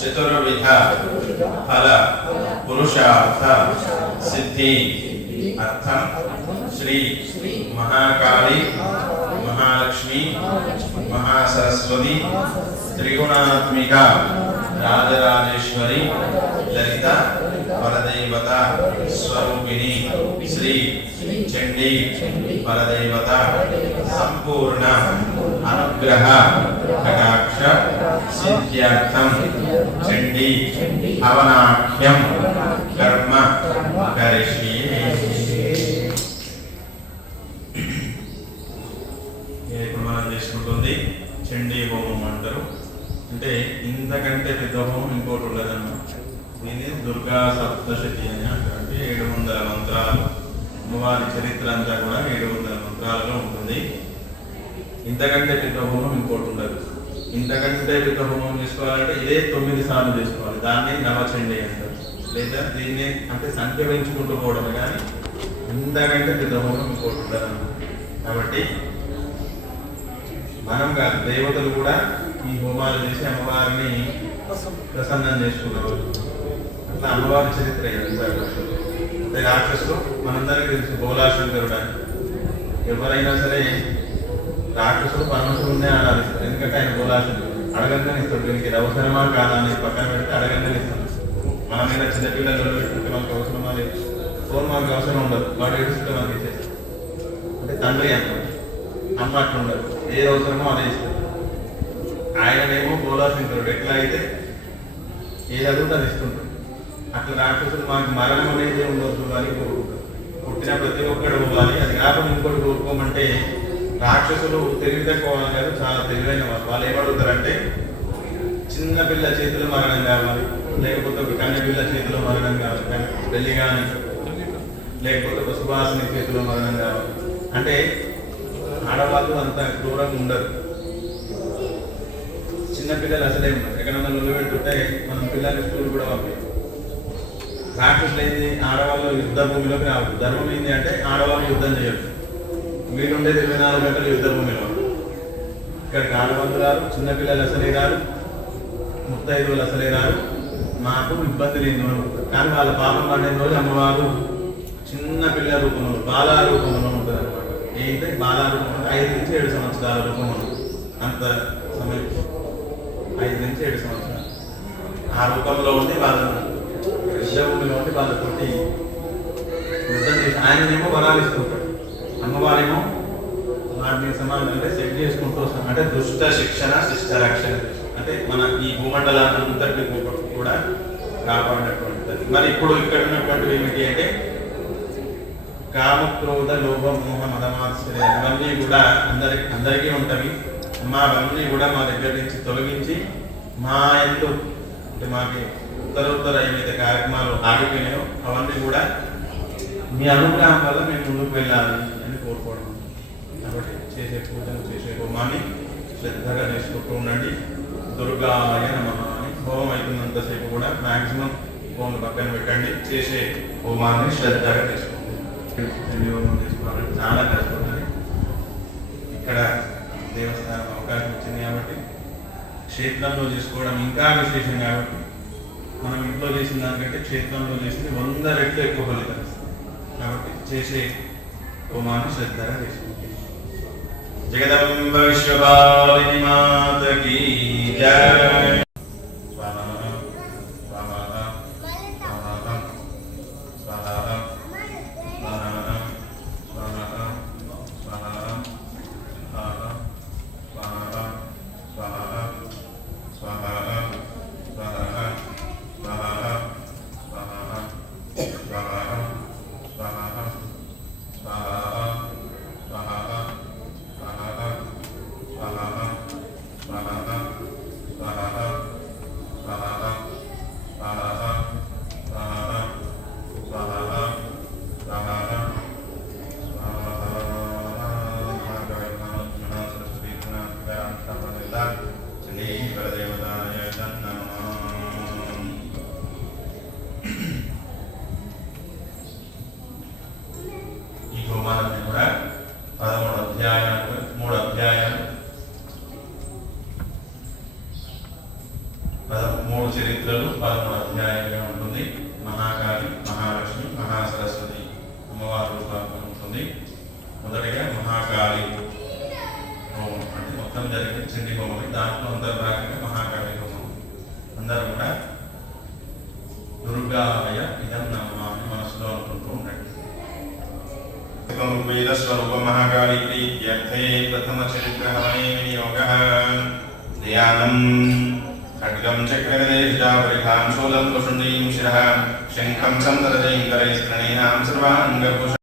చతుర్విధ ఫల పురుషార్థ సిద్ధి అర్థం శ్రీ మహాకాళి మహాలక్ష్మి మహాసరస్వతి త్రిగుణాత్మిక రాజరాజేశ్వరి లలిత పరదైవత స్వరూపిణి శ్రీ చండీ పరదైవత సంపూర్ణ అనుగ్రహ కటాక్ష సిద్ధ్యర్థం చండీ హవనాఖ్యం కర్మ కరిష్యే. మనం చేసుకుంటుంది చండీ హోమం అంటారు. అంటే ఇంతకంటే పెద్ద హోమం ఇంకోటి ఉండదన్నమాట. దీన్ని దుర్గా సప్తశతి అని అంటే ఏడు వందల మంత్రాలు. అమ్మవారి చరిత్ర అంతా కూడా ఏడు వందల మంత్రాలలో ఉంటుంది. ఇంతకంటే పెద్ద హోమం ఇంకోటి ఉండదు. ఇంతకంటే పెద్ద హోమం చేసుకోవాలంటే ఇదే తొమ్మిది సార్లు చేసుకోవాలి. దాన్ని నవచండి అంటారు. లేదా దీన్ని అంటే సంఖ్య పెంచుకుంటూ పోవడం కానీ ఇంతకంటే పెద్ద హోమం ఇంకోటి ఉండదు కాబట్టి మనం కాదు దేవతలు కూడా ఈ హోమాలు చేసి అమ్మవారిని ప్రసన్నం చేసుకున్నారు. అట్లా అమ్మవారి చరిత్ర ఇదంతా అంటే రాక్షసులు మనందరికీ తెలుసు బోలాశంకరుడు అని ఎవరైనా సరే రాక్షసులు పరమశివుడినే ఆరాధిస్తారు ఎందుకంటే ఆయన బోలాశంకరుడు. అడగంగానే ఇస్తాడు. దీనికి ఇది అవసరమా కాదా అని పక్కన పెడితే అడగంగానే ఇస్తాడు. మన మీద చిన్నపిల్లలు పెట్టుకుంటే మనకు అవసరమా లేదు. ఫోన్ మనకు అవసరం ఉండదు. వాడు ఏడుస్తుంటే మనకి ఇచ్చేస్తాడు. అంటే తండ్రి అంటారు అమ్మ అట్లా ఉండదు. ఏది అవసరమో అదే ఇస్తాడు. ఆయననేమో బోలాశంకరుడు. ఎట్లా అయితే ఏది అడుగుతా ఇస్తుంటాడు. అట్లా రాక్షసులు మనకి మరణం అనేది ఉండొద్దు అని పుట్టిన ప్రతి ఒక్కడు పోవాలి. అది కాకుండా ఇంకోటి కోరుకోమంటే రాక్షసులు తెలివి తక్కువ కాదు చాలా తెలివైన వాళ్ళు. వాళ్ళు ఏమడుగుతారంటే చిన్న పిల్ల చేతిలో మరణం కావాలి. లేకపోతే ఒక కన్నపిల్ల చేతిలో మరణం కావాలి. పెళ్ళి కానీ లేకపోతే ఒక సుభాషిని చేతిలో మరణం కావాలి. అంటే ఆడవాళ్ళు అంత క్రూరంగా ఉండరు. చిన్న పిల్లలు అసలే ఉన్నారు ఎక్కడన్నా నువ్వు పెట్టుకుంటే మనం పిల్లల్ని స్కూల్ కూడా పంపించాం రాక్షసులు ఏంది ఆడవాళ్ళు యుద్ధ భూమిలోకి రావద్దు ధర్మం ఏంది అంటే ఆడవాళ్ళు యుద్ధం చేయొచ్చు మీరుండేది ఇరవై నాలుగు గంటలు యుద్ధ భూమిలో ఇక్కడికి ఆడవాళ్ళు రారు చిన్నపిల్లలు అసలే రారు ముత్తైదువులు అసలే రారు. మాకు ఇబ్బంది లేని కానీ వాళ్ళ పాపం పడిన రోజు అమ్మవారు చిన్న పిల్ల రూపంలో బాలా రూపంలో ఉంటుంది అనమాట ఏంటంటే బాలా రూపంలో ఐదు నుంచి ఏడు సంవత్సరాల రూపంలో అంత సమయం. ఐదు నుంచి ఏడు సంవత్సరాలు. ఆ రూపంలో ఉండి వాళ్ళ యుద్ధభూమిలో ఉండి వాళ్ళతోటి యుద్ధం చేసి ఆయననేమో వరాలు ఇస్తుంటాడు. అమ్మవారేమో వాటిని సమానం అంటే సెట్ చేసుకుంటూ వస్తాం అంటే దుష్ట శిక్షణ శిష్ట రక్షణ. అంటే మన ఈ భూమండలాన్నంతటి కూడా కాపాడినటువంటిది. మరి ఇప్పుడు ఇక్కడ ఉన్నటువంటివి ఏమిటి అంటే కామ క్రోధ లోభ మోహ మదమాత్సర్య ఇవన్నీ కూడా అందరి అందరికీ ఉంటవి. మా అవన్నీ కూడా మా దగ్గర నుంచి తొలగించి మా ఎందు అంటే మాకి ఉత్తరోత్తర ఏవైతే కార్యక్రమాలు ఆగిపోయినాయో అవన్నీ కూడా మీ అనుగ్రహం వల్ల మేము ముందుకు వెళ్ళాలి అని కోరుకోవడం. కాబట్టి చేసే పూజలు చేసే హోమాన్ని శ్రద్ధగా చేసుకుంటూ ఉండండి. దుర్గాయ నమః అని హోమం అవుతున్నంతసేపు కూడా మాక్సిమం ఫోన్ పక్కన పెట్టండి. చేసే హోమాన్ని శ్రద్ధగా చేసుకోండి. చండీ చాలా కష్టపడాలి ఇక్కడ దేవస్థానం అవకాశం వచ్చింది కాబట్టి క్షేత్రంలో చేసుకోవడం ఇంకా విశేషం కాబట్టి మనం ఇంట్లో చేసిన దానికంటే క్షేత్రంలో చేసింది వంద రెట్లు ఎక్కువ ఫలితం కాబట్టి చేసే హోమాన్ని శ్రద్ధగా చేసుకుంటాం జగదంబ విశ్వపాలిని మాతకి జయ అధ్యాయాలు మూడు అధ్యాయాలు మూడు చరిత్రలు పదమూడు అధ్యాయంగా ఉంటుంది. మహాకాళి మహాలక్ష్మి మహాసరస్వతి అమ్మవారి రూపంలో ఉంటుంది. మొదటిగా మహాకాళి హోమం. అంటే మొత్తం జరిగిన చండి హోమం. దాంట్లో అందరు భాగంగా మహాకాళి హోమం. అందరూ కూడా దుర్గాయ स्थिरस्वरूपमहाकालिप्रीत्यर्थे प्रथमचरित्रहरणीयनियोगः ध्यानम्। खड्गं चक्रगदेशापरिधां शूलं वसुण्डीं शिरः शङ्खं सन्दरजैन्दरैस्तृणीनां सर्वाङ्गभूष